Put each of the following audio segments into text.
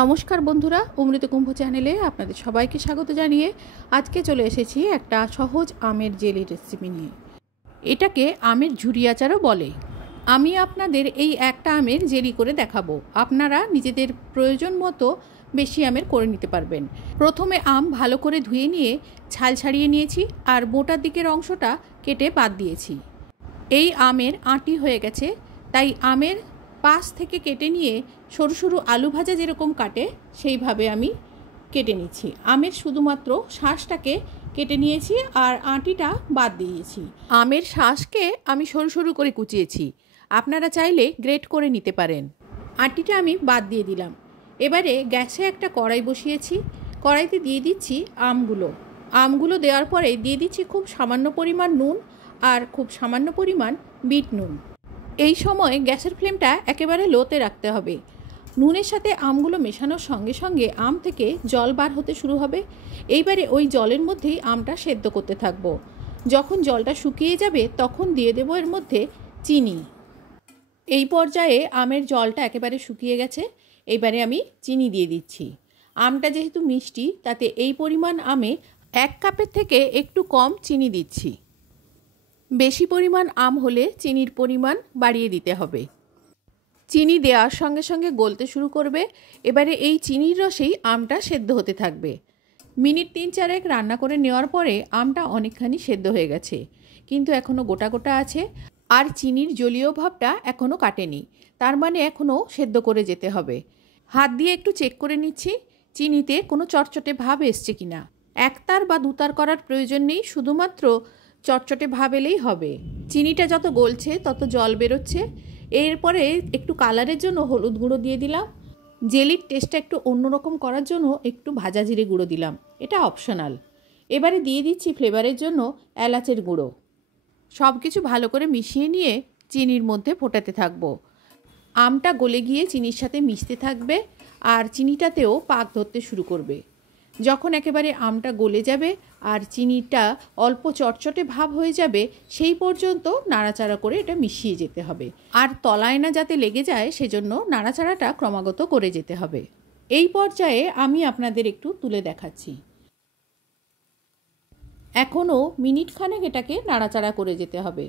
নমস্কার বন্ধুরা, অমৃত কুম্ভ চ্যানেলে আপনাদের সবাইকে স্বাগত জানিয়ে আজকে চলে এসেছি একটা সহজ আমের জেলি রেসিপি নিয়ে। এটাকে আমের ঝুরি আচারও বলে। আমি আপনাদের এই একটা আমের জেলি করে দেখাবো। আপনারা নিজেদের প্রয়োজন মতো বেশি আমের করে নিতে পারবেন। প্রথমে আম ভালো করে ধুয়ে নিয়ে ছাল ছাড়িয়ে নিয়েছি আর বোটার দিকের অংশটা কেটে বাদ দিয়েছি। এই আমের আঁটি হয়ে গেছে, তাই আমের পাশ থেকে কেটে নিয়ে সরু সরু আলু ভাজা যেরকম কাটে সেইভাবে আমি কেটে নিচ্ছি। আমের শুধুমাত্র শাঁসটাকে কেটে নিয়েছি আর আঁটিটা বাদ দিয়েছি। আমের শাঁসকে আমি সরু সরু করে কুচিয়েছি, আপনারা চাইলে গ্রেট করে নিতে পারেন। আঁটিটা আমি বাদ দিয়ে দিলাম। এবারে গ্যাসে একটা কড়াই বসিয়েছি। কড়াইতে দিয়ে দিচ্ছি আমগুলো দেওয়ার পরে দিয়ে দিচ্ছি খুব সামান্য পরিমাণ নুন আর খুব সামান্য পরিমাণ বিট নুন। এই সময় গ্যাসের ফ্লেমটা একেবারে লোতে রাখতে হবে। নুনের সাথে আমগুলো মেশানোর সঙ্গে সঙ্গে আম থেকে জল বার হতে শুরু হবে। এইবারে ওই জলের মধ্যেই আমটা সেদ্ধ করতে থাকবো। যখন জলটা শুকিয়ে যাবে তখন দিয়ে দেবো এর মধ্যে চিনি। এই পর্যায়ে আমের জলটা একেবারে শুকিয়ে গেছে। এইবারে আমি চিনি দিয়ে দিচ্ছি। আমটা যেহেতু মিষ্টি, তাতে এই পরিমাণ আমে 1 কাপের থেকে একটু কম চিনি দিচ্ছি। বেশি পরিমাণ আম হলে চিনির পরিমাণ বাড়িয়ে দিতে হবে। চিনি দেওয়ার সঙ্গে সঙ্গে গলতে শুরু করবে। এবারে এই চিনির রসেই আমটা সেদ্ধ হতে থাকবে। মিনিট 3-4 রান্না করে নেওয়ার পরে আমটা অনেকখানি সেদ্ধ হয়ে গেছে, কিন্তু এখনও গোটা গোটা আছে আর চিনির জলীয় ভাবটা এখনও কাটেনি। তার মানে এখনও সেদ্ধ করে যেতে হবে। হাত দিয়ে একটু চেক করে নিচ্ছি চিনিতে কোনো চটচটে ভাব এসছে কিনা। একতার বা দুতার করার প্রয়োজন নেই, শুধুমাত্র চটচটে ভাব এলেই হবে। চিনিটা যত গলছে তত জল বেরোচ্ছে। এরপরে একটু কালারের জন্য হলুদ গুঁড়ো দিয়ে দিলাম। জেলির টেস্টটা একটু অন্যরকম করার জন্য একটু ভাজা জিরে গুঁড়ো দিলাম, এটা অপশনাল। এবারে দিয়ে দিচ্ছি ফ্লেভারের জন্য এলাচের গুঁড়ো। সব কিছু ভালো করে মিশিয়ে নিয়ে চিনির মধ্যে ফোটাতে থাকবো। আমটা গলে গিয়ে চিনির সাথে মিশতে থাকবে আর চিনিটাতেও পাক ধরতে শুরু করবে। যখন একেবারে আমটা গলে যাবে আর চিনিটা অল্প চটচটে ভাব হয়ে যাবে, সেই পর্যন্ত নাড়াচাড়া করে এটা মিশিয়ে যেতে হবে। আর তলায় না যাতে লেগে যায় সেজন্য নাড়াচাড়াটা ক্রমাগত করে যেতে হবে। এই পর্যায়ে আমি আপনাদের একটু তুলে দেখাচ্ছি। এখনও মিনিট খানেক এটাকে নাড়াচাড়া করে যেতে হবে।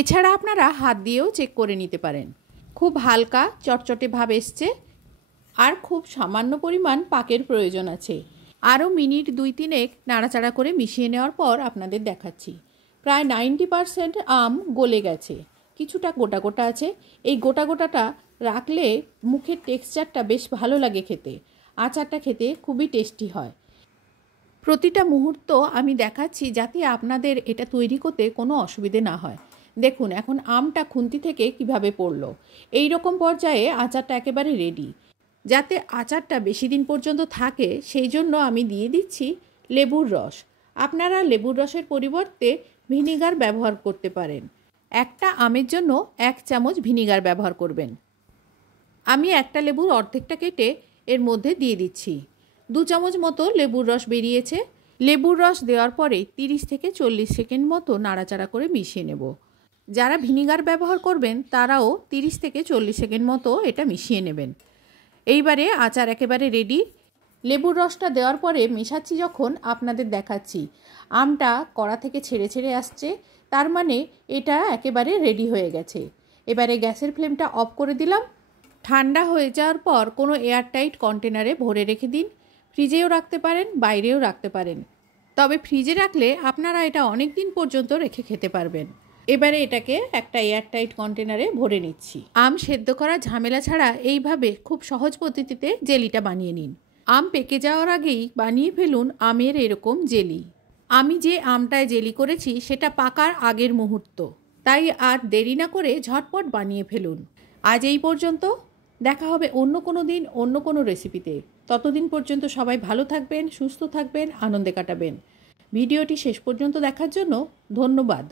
এছাড়া আপনারা হাত দিয়েও চেক করে নিতে পারেন। খুব হালকা চটচটে ভাব এসছে আর খুব সামান্য পরিমাণ পাকের প্রয়োজন আছে। আরও মিনিট 2-3 নাড়াচাড়া করে মিশিয়ে নেওয়ার পর আপনাদের দেখাচ্ছি। প্রায় 90% আম গলে গেছে, কিছুটা গোটা গোটা আছে। এই গোটা গোটাটা রাখলে মুখের টেক্সচারটা বেশ ভালো লাগে খেতে। আচারটা খেতে খুবই টেস্টি হয়। প্রতিটা মুহূর্ত আমি দেখাচ্ছি যাতে আপনাদের এটা তৈরি করতে কোনো অসুবিধে না হয়। দেখুন এখন আমটা খুন্তি থেকে কিভাবে পড়লো। এই রকম পর্যায়ে আচারটা একেবারে রেডি। যাতে আচারটা বেশি দিন পর্যন্ত থাকে সেই জন্য আমি দিয়ে দিচ্ছি লেবুর রস। আপনারা লেবুর রসের পরিবর্তে ভিনিগার ব্যবহার করতে পারেন। একটা আমের জন্য 1 চামচ ভিনিগার ব্যবহার করবেন। আমি একটা লেবুর অর্ধেকটা কেটে এর মধ্যে দিয়ে দিচ্ছি। 2 চামচ মতো লেবুর রস বেরিয়েছে। লেবুর রস দেওয়ার পরে 30 থেকে 40 সেকেন্ড মতো নাড়াচাড়া করে মিশিয়ে নেব। যারা ভিনিগার ব্যবহার করবেন তারাও 30 থেকে 40 সেকেন্ড মতো এটা মিশিয়ে নেবেন। এইবারে আচার একেবারে রেডি। লেবুর রসটা দেওয়ার পরে মেশাচ্ছি যখন আপনাদের দেখাচ্ছি আমটা কড়া থেকে ছেড়ে ছেড়ে আসছে, তার মানে এটা একেবারে রেডি হয়ে গেছে। এবারে গ্যাসের ফ্লেমটা অফ করে দিলাম। ঠান্ডা হয়ে যাওয়ার পর কোনো এয়ারটাইট কন্টেনারে ভরে রেখে দিন। ফ্রিজেও রাখতে পারেন, বাইরেও রাখতে পারেন। তবে ফ্রিজে রাখলে আপনারা এটা অনেক দিন পর্যন্ত রেখে খেতে পারবেন। এবারে এটাকে একটা এয়ারটাইট কন্টেনারে ভরে নিচ্ছি। আম সেদ্ধ করা ঝামেলা ছাড়া এইভাবে খুব সহজ পদ্ধতিতে জেলিটা বানিয়ে নিন। আম পেকে যাওয়ার আগেই বানিয়ে ফেলুন আমের এরকম জেলি। আমি যে আমটায় জেলি করেছি সেটা পাকার আগের মুহূর্ত, তাই আর দেরি না করে ঝটপট বানিয়ে ফেলুন। আজ এই পর্যন্ত, দেখা হবে অন্য কোনো দিন অন্য কোনো রেসিপিতে। ততদিন পর্যন্ত সবাই ভালো থাকবেন, সুস্থ থাকবেন, আনন্দে কাটাবেন। ভিডিওটি শেষ পর্যন্ত দেখার জন্য ধন্যবাদ।